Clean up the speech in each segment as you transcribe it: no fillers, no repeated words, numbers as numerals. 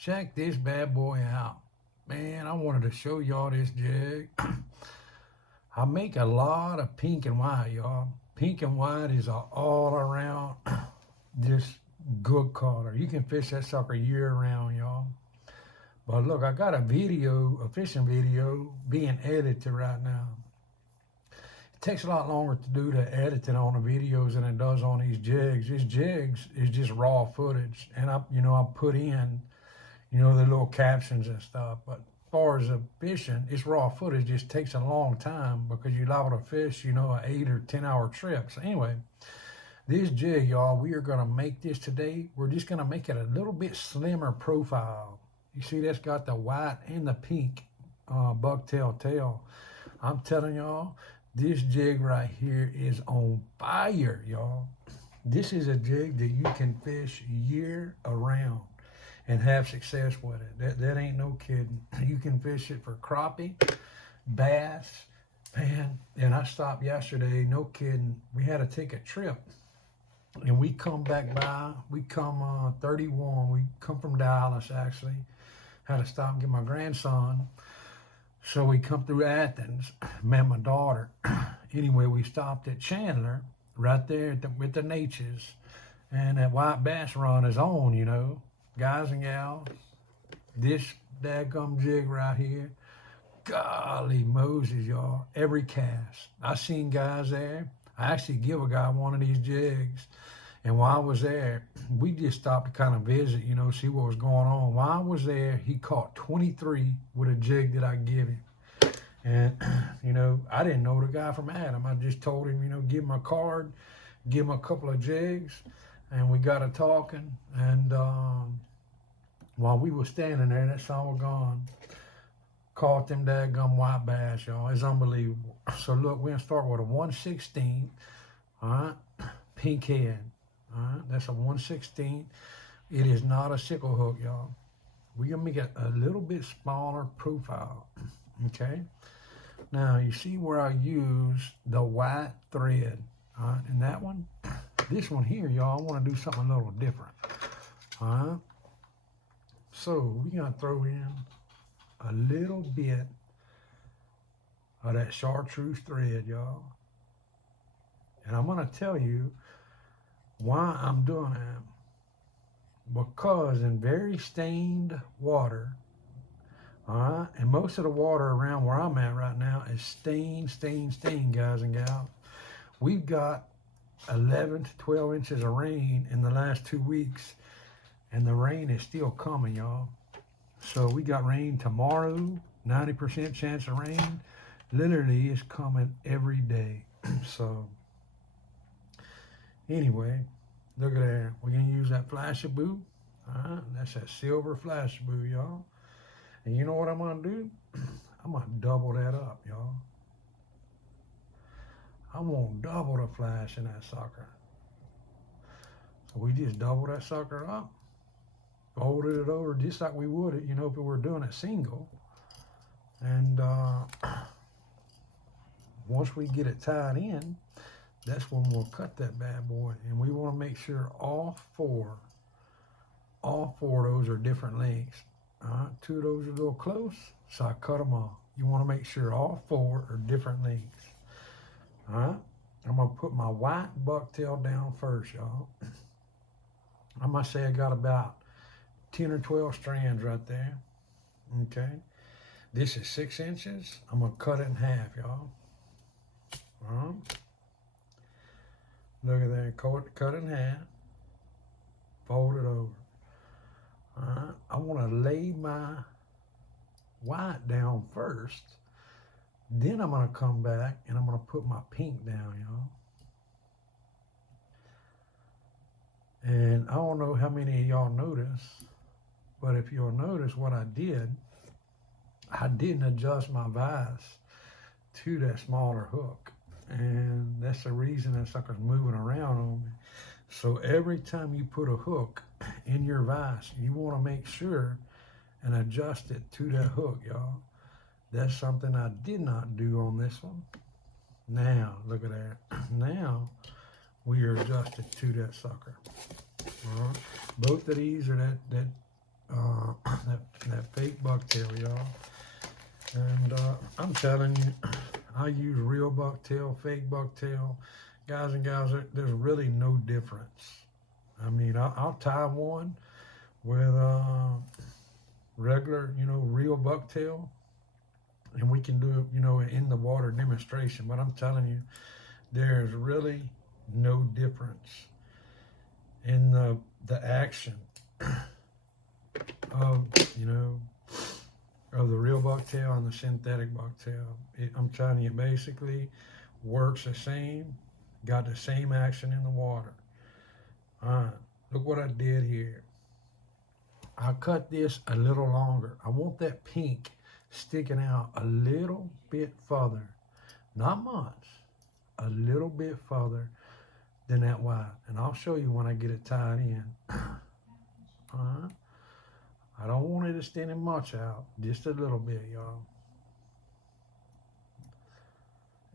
Check this bad boy out. Man, I wanted to show y'all this jig. I make a lot of pink and white, y'all. Pink and white is a all around just good color. You can fish that sucker year round, y'all. But look, I got a fishing video being edited right now. It takes a lot longer to do the editing on the videos than it does on these jigs. These jigs is just raw footage, and I put in, the little captions and stuff. But as far as the fishing, it's raw footage. It just takes a long time because you're liable to fish, an 8 or 10 hour trip. So anyway, this jig, y'all, we are gonna make this today. We're just gonna make it a little bit slimmer profile. You see, that's got the white and the pink bucktail tail. I'm telling y'all, this jig right here is on fire, y'all. This is a jig that you can fish year around and have success with it. That ain't no kidding. You can fish it for crappie, bass, man. And I stopped yesterday, no kidding. We had to take a trip. And we come back by, we come 31, we come from Dallas actually. Had to stop and get my grandson. So we come through Athens, met my daughter. Anyway, we stopped at Chandler, right there with the Natchez. And that white bass run is on, guys and gals. This dadgum jig right here, golly Moses, y'all, every cast. I seen guys there. I actually give a guy one of these jigs. And while I was there, we just stopped to kind of visit, see what was going on. While I was there, he caught 23 with a jig that I give him. And, I didn't know the guy from Adam. I just told him, give him a card, give him a couple of jigs. And we got to talking. And while we were standing there, that sun was gone. Caught them daggum white bass, y'all. It's unbelievable. So look, we're going to start with a 1/16, all right, pink head. All right, that's a 1/16. It is not a sickle hook, y'all. We're gonna make it a little bit smaller profile, okay? Now, you see where I use the white thread, all right? And that one, this one here, y'all, I wanna do something a little different, all right? So, we're gonna throw in a little bit of that chartreuse thread, y'all. And I'm gonna tell you why I'm doing that. Because in very stained water, all right, and most of the water around where I'm at right now is stained, guys and gals. We've got 11 to 12 inches of rain in the last 2 weeks, and the rain is still coming, y'all. So we got rain tomorrow, 90% chance of rain. Literally, it's coming every day. So anyway, look at that. We're going to use that Flashaboo. All right, that's that silver Flashaboo, y'all. And you know what I'm going to do? I'm going to double that up, y'all. I'm going to double the flash in that sucker. So we just double that sucker up, folded it over just like we would it, if we were doing it single. And once we get it tied in, that's when we'll cut that bad boy. And we want to make sure all four of those are different lengths. All right, 2 of those are a little close, so I cut them off. You want to make sure all 4 are different lengths. All right, I'm going to put my white bucktail down first, y'all. I must say I got about 10 or 12 strands right there. Okay, this is 6 inches. I'm going to cut it in half, y'all. All right. Look at that, cut it in half, fold it over. All right, I want to lay my white down first, then I'm going to come back and I'm going to put my pink down, y'all. And I don't know how many of y'all notice, but if you'll notice what I didn't adjust my vise to that smaller hook. And that's the reason that sucker's moving around on me. So every time you put a hook in your vise, you want to make sure and adjust it to that hook, y'all. That's something I did not do on this one. Now, look at that. Now, we are adjusted to that sucker. All right. Both of these are that that fake bucktail, y'all. And I'm telling you, I use real bucktail, fake bucktail. Guys and gals, there's really no difference. I mean, I'll tie one with regular, real bucktail, and we can do it, in the water demonstration. But I'm telling you, there's really no difference in the action of, of the real bucktail and the synthetic bucktail. I'm telling you, basically works the same, got the same action in the water. All right, look what I did here. I cut this a little longer. I want that pink sticking out a little bit further, not much, a little bit further than that white. And I'll show you when I get it tied in. All right. I don't want it extending much out, just a little bit, y'all.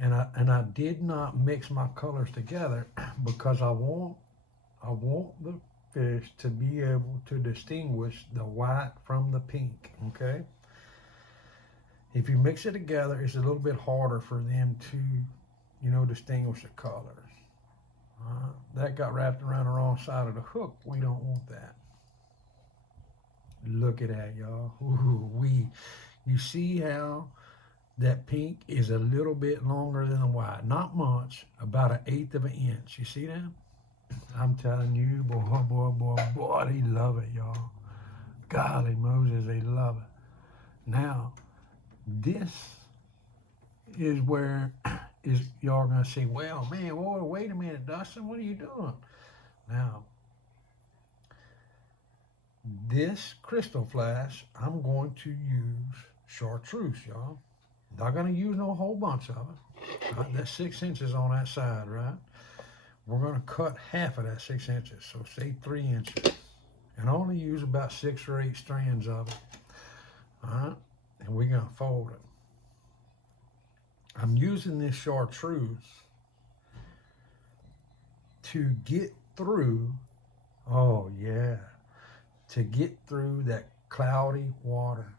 And I did not mix my colors together because I want the fish to be able to distinguish the white from the pink, okay? If you mix it together, it's a little bit harder for them to, distinguish the colors. That got wrapped around the wrong side of the hook. We don't want that. Look at that, y'all. Ooh, you see how that pink is a little bit longer than the white. Not much, about 1/8 of an inch. You see that? I'm telling you, boy, they love it, y'all. Golly Moses, they love it. Now, this is where y'all gonna say, well, man, wait a minute, Dustin, what are you doing? Now, this crystal flash, I'm going to use chartreuse, y'all. Not gonna use no whole bunch of it. That's 6 inches on that side, right? We're gonna cut half of that 6 inches, so say 3 inches. And only use about 6 or 8 strands of it. All right, and we're gonna fold it. I'm using this chartreuse to get through, to get through that cloudy water.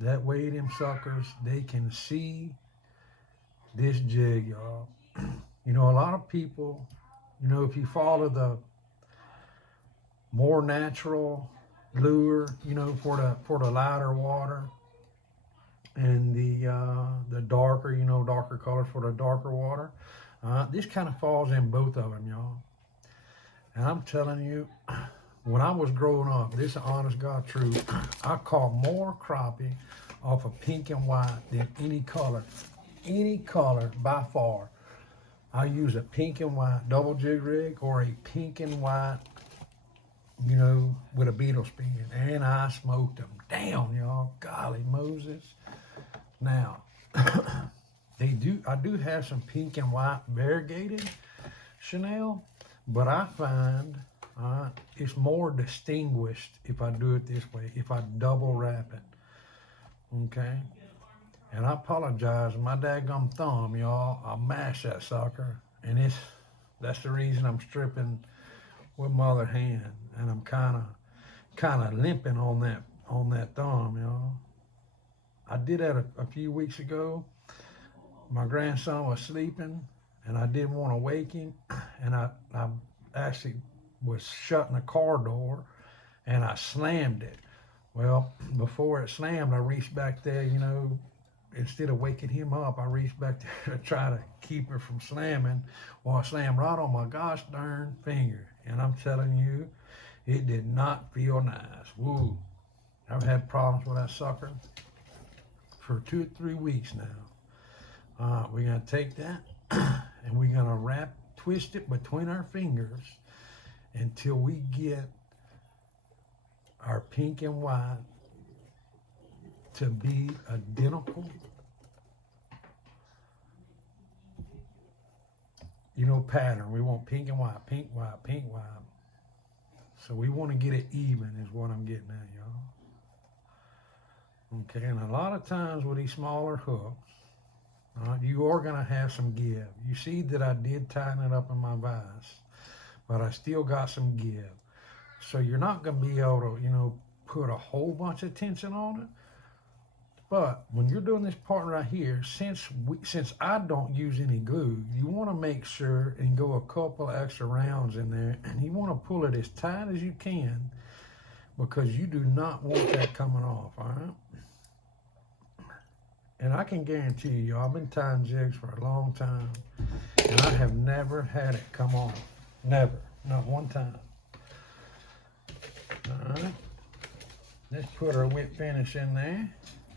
That way them suckers, they can see this jig, y'all. A lot of people, if you follow the more natural lure, for the lighter water, and the darker, darker colors for the darker water, this kind of falls in both of them, y'all. And I'm telling you, when I was growing up, this is honest God truth, I caught more crappie off of pink and white than any color by far. I use a pink and white double jig rig or a pink and white, with a beetle spin, and I smoked them down, y'all. Golly Moses. Now, I do have some pink and white variegated Chanel, but I find it's more distinguished if I do it this way, if I double wrap it, okay? And I apologize, my daggum thumb, y'all, I mashed that sucker, and that's the reason I'm stripping with my other hand, and I'm kind of limping on that thumb, y'all. I did that a few weeks ago. My grandson was sleeping, and I didn't want to wake him, and I actually was shutting the car door, and I slammed it. Well, before it slammed, I reached back there, instead of waking him up, I reached back there to try to keep it from slamming. Well, I slammed right on my gosh darn finger, and I'm telling you, it did not feel nice. Woo. I've had problems with that sucker for 2 or 3 weeks now. We're going to take that and we're going to twist it between our fingers until we get our pink and white to be identical. Pattern. We want pink and white, pink, white, pink, white. So we want to get it even is what I'm getting at, y'all. Okay, and a lot of times with these smaller hooks, you are going to have some give. You see that I did tighten it up in my vise, but I still got some give. So you're not going to be able to, put a whole bunch of tension on it. But when you're doing this part right here, since I don't use any glue, you want to make sure and go a couple extra rounds in there, and you want to pull it as tight as you can, because you do not want that coming off, all right? And I can guarantee you, I've been tying jigs for a long time, and I have never had it come off. Never, not one time. All right, let's put our whip finish in there.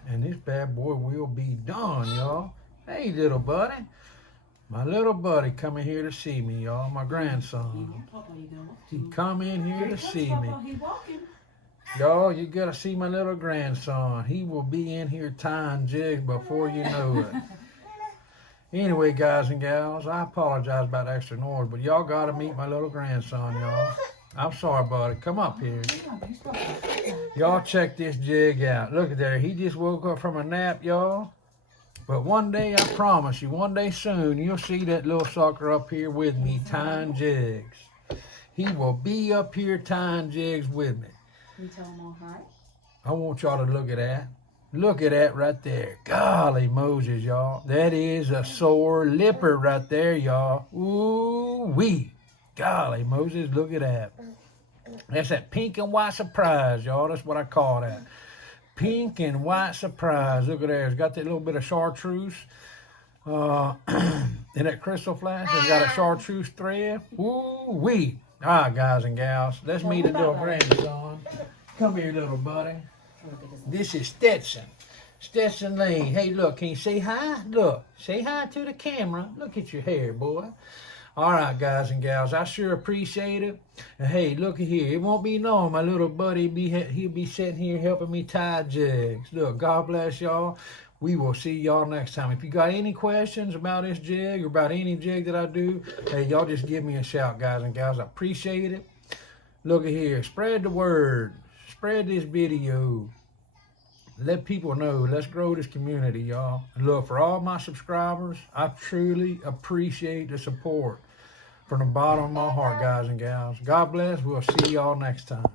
And this bad boy will be done, y'all. Hey, little buddy. My little buddy coming here to see me, y'all. My grandson. He come in here to see me. Y'all, you got to see my little grandson. He will be in here tying jigs before you know it. Anyway, guys and gals, I apologize about extra noise, but y'all got to meet my little grandson, y'all. I'm sorry, buddy. Come up here. Y'all check this jig out. Look at there. He just woke up from a nap, y'all. But one day, I promise you, one day soon, you'll see that little sucker up here with me tying jigs. He will be up here tying jigs with me. You tell him all right? I want y'all to look at that. Look at that right there. Golly Moses, y'all. That is a sore lipper right there, y'all. Ooh-wee. Golly Moses, look at that. That's that pink and white surprise, y'all. That's what I call that. Pink and white surprise. Look at there. It's got that little bit of chartreuse in that crystal flash. It's got a chartreuse thread. Woo-wee. All right, guys and gals. Let's meet a little grandson. Come here, little buddy. This is Stetson. Stetson Lane. Hey, look. Can you say hi? Look. Say hi to the camera. Look at your hair, boy. All right, guys and gals, I sure appreciate it. And hey, look at here. It won't be long. My little buddy, he'll be sitting here helping me tie jigs. Look, God bless y'all. We will see y'all next time. If you got any questions about this jig or about any jig that I do, hey, y'all just give me a shout, guys and gals. I appreciate it. Look at here. Spread the word. Spread this video. Let people know. Let's grow this community, y'all. And look, for all my subscribers, I truly appreciate the support from the bottom of my heart, guys and gals. God bless. We'll see y'all next time.